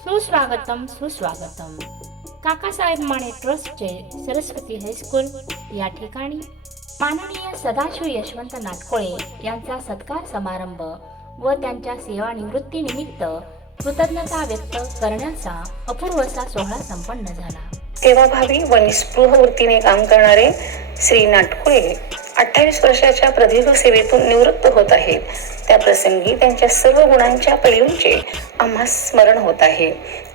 सुस्वागतम सुस्वागतम. काकासाहेब माने ट्रस्टचे सरस्वती हायस्कूल या ठिकाणी माननीय सदाशिव यशवंत नाटकोळे यांचा सत्कार समारंभ व त्यांच्या सेवानिवृत्तीनिमित्त कृतज्ञता व्यक्त करण्याचा अपूर्व असा सोहळा संपन्न झाला. सेवाभावी व निस्पृह वृत्तीने काम करणारे श्री नाटकुळे 28 वर्षाच्या प्रदीर्घ सेवेतून निवृत्त होत आहेत. त्या प्रसंगी त्यांच्या सर्व गुणांच्या पैलूंचे आम्हास स्मरण होत आहे.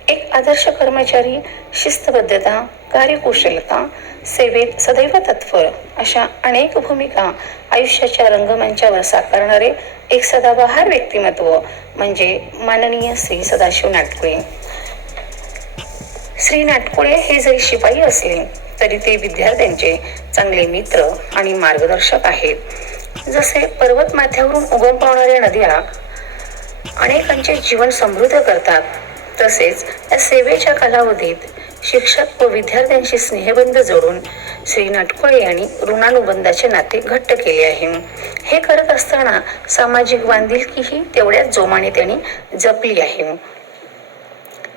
एक आदर्श कर्मचारी, शिस्तबद्धता, कार्यकुशलता, सेवेत सदैव तत्पर अशा अनेक भूमिका आयुष्याच्या रंगमंचावर साकारणारे एक सदाबहार व्यक्तिमत्व म्हणजे माननीय श्री सदाशिव नाटकुळे. श्री नाटकुळे हे जरी शिपाई असले तरी ते विद्यार्थ्यांचे चांगले मित्र आणि मार्गदर्शक आहेत. जसे पर्वत माथ्यावरून उगम पावणाऱ्या नद्या अनेकांचे जीवन समृद्ध करतात, तसेच या सेवेच्या कालावधीत शिक्षक व विद्यार्थ्यांशी स्नेहबंध जोडून श्री नाटकुळे यांनी ऋणानुबंधाचे नाते घट्ट केले आहे. हे करत असताना सामाजिक बांधिलकीही तेवढ्याच जोमाने त्यांनी जपली आहे.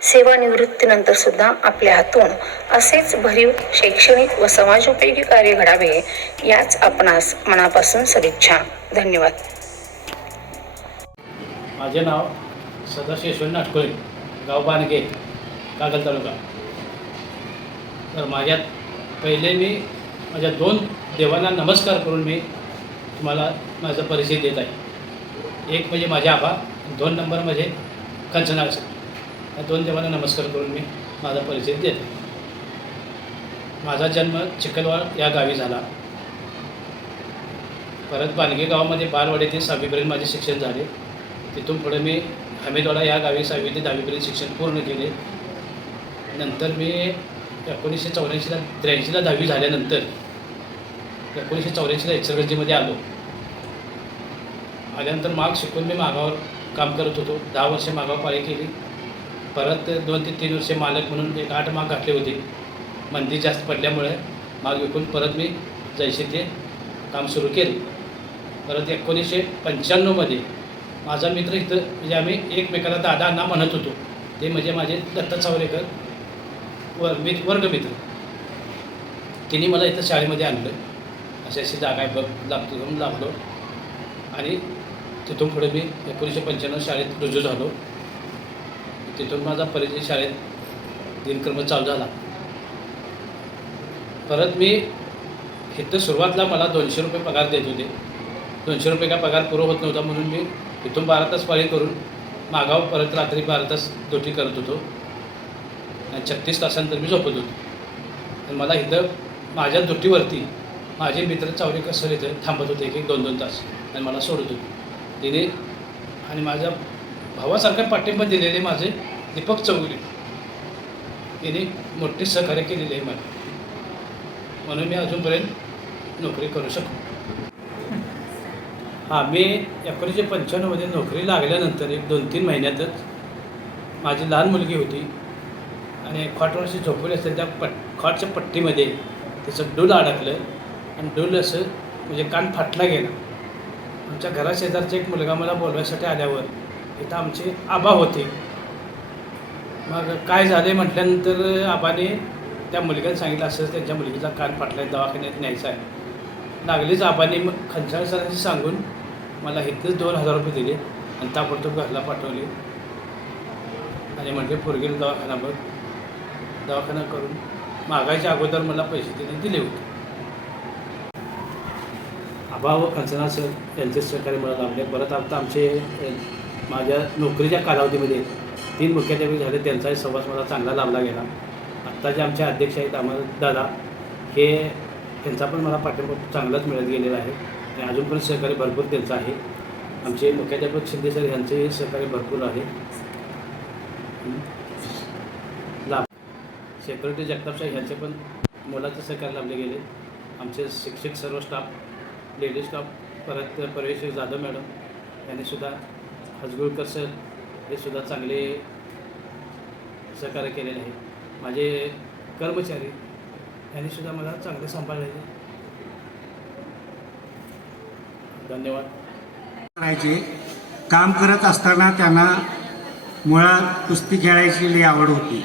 सेवानिवृत्तीनंतर सुद्धा आपल्या हातून असेच भरीव शैक्षणिक व समाजोपयोगी कार्य घडावे याच आपणास मनापासून सदिच्छा. धन्यवाद. माझे नाव सदाशिव यशवंत नाटकुळे, गाव बानगे, कागल तालुका. तर माझ्यात पहिले मी माझ्या 2 देवांना नमस्कार करून मी तुम्हाला माझा परिचय देत आहे. एक म्हणजे माझे आबा, 2 नंबर म्हणजे कंचनाग सर. या 2 देवांना नमस्कार करून मी माझा परिचय देतो. माझा जन्म चिखलवाड या गावी झाला. परत बानगे गावामध्ये बालवाडी ते 6वीपर्यंत माझे शिक्षण झाले. तिथून पुढे मी हमीदवाडा या गावी 6वी ते 10वीपर्यंत शिक्षण पूर्ण केले. नंतर मी 1984-83ला 10वी झाल्यानंतर 1984ला इचलकरंजीमध्ये आल्यानंतर माग शिकून मी मागावर काम करत होतो. 10 वर्षे मागावर पाळी केली. परत 2 ते 3 वर्षे मालक म्हणून एक 8 माग घातले होते. मंदी जास्त पडल्यामुळे माग विकून परत मी जैसे ते काम सुरू केले. परत 1995मध्ये माझा मित्र इथं म्हणजे आम्ही एकमेकाला दादा अण्णा म्हणत होतो, ते म्हणजे माझे दत्ता चावरेकर वर्गमित्र. तिने मला इथं शाळेमध्ये आणलं. अशी जागा आहे बघ लागतो म्हणून लागलो आणि तिथून पुढे मी 1995 शाळेत रुजू झालो. तिथून माझा परिचय शाळेत दिनक्रम चालू झाला. परत मी इथं सुरुवातीला मला 200 रुपये पगार देत होते. 200 रुपये काय पगार पुरं होत नव्हता म्हणून मी इथून 12 तास पाळी करून मागावर परत रात्री 12 तास ड्युटी करत होतो आणि 36 तासानंतर मी झोपत होतो. आणि मला इथं माझ्या ड्युटीवरती माझे मित्र चावरेकर सर इथं थांबत होते 1-1, 2-2 तास आणि मला सोडत होते. तिने आणि माझ्या भावासारखा पाठिंबा दिलेले माझे दीपक चौगुले यांनी मोठे सहकार्य केलेले आहे मला, म्हणून मी अजूनपर्यंत नोकरी करू शकतो. हां, मी 1995मध्ये नोकरी लागल्यानंतर 1-2-3 महिन्यातच माझी लहान मुलगी होती आणि खॉटवरशी झोपवली असते. त्या खॉटच्या पट्टीमध्ये त्याचं डूल अडकलं आणि डूल असं म्हणजे कान फाटला गेला. आमच्या घराशेजारचा एक मुलगा मला बोलवायसाठी आल्यावर इथं आमचे आबा होते. मग काय झाले म्हटल्यानंतर आबाने त्या मुलग्याने सांगितलं असं त्यांच्या मुलगीचा कान फाटला आहे, दवाखान्यात न्यायचा आहे. लागलीच आबाने मग खंचाळ सरांशी सांगून मला इथंच 2000 रुपये दिले आणि ताबडतोब घरला पाठवले आणि म्हटले पोरगीला दवाखाना बघ. दवाखाना करून मागायच्या अगोदर मला पैसे त्यांनी दिले होते. आबा व खंचना सर यांचे सहकार्य मला लाभले. परत आता माझ्या नोकरीच्या कालावधीमध्ये 3 मुख्याध्यापक झाले, त्यांचाही सहवास मला चांगला लाभला गेला. आत्ता जे आमचे अध्यक्ष आहेत अमर दादा, हे त्यांचा पण मला पाठिंबा चांगलाच मिळत गेलेला आहे आणि अजून पण सहकार्य भरपूर त्यांचं आहे. आमचे मुख्याध्यापक शिंदे सर यांचेही सहकार्य भरपूर आहे. लाभ सेक्युरिटी जगताप साहेब यांचे पण मोलाचं सहकार्य लाभले गेले. आमचे शिक्षक सर्व स्टाफ, लेडीज स्टाफ, परत परवेश जाधव मॅडम यांनीसुद्धा, हजगुळकर सर हे सुद्धा चांगले सहकार्य केलेले आहे. माझे कर्मचारी यांनीसुद्धा मला चांगले सांभाळलेले. धन्यवाद. करायचे काम करत असताना त्यांना मुळात कुस्ती खेळायची लई आवड होती.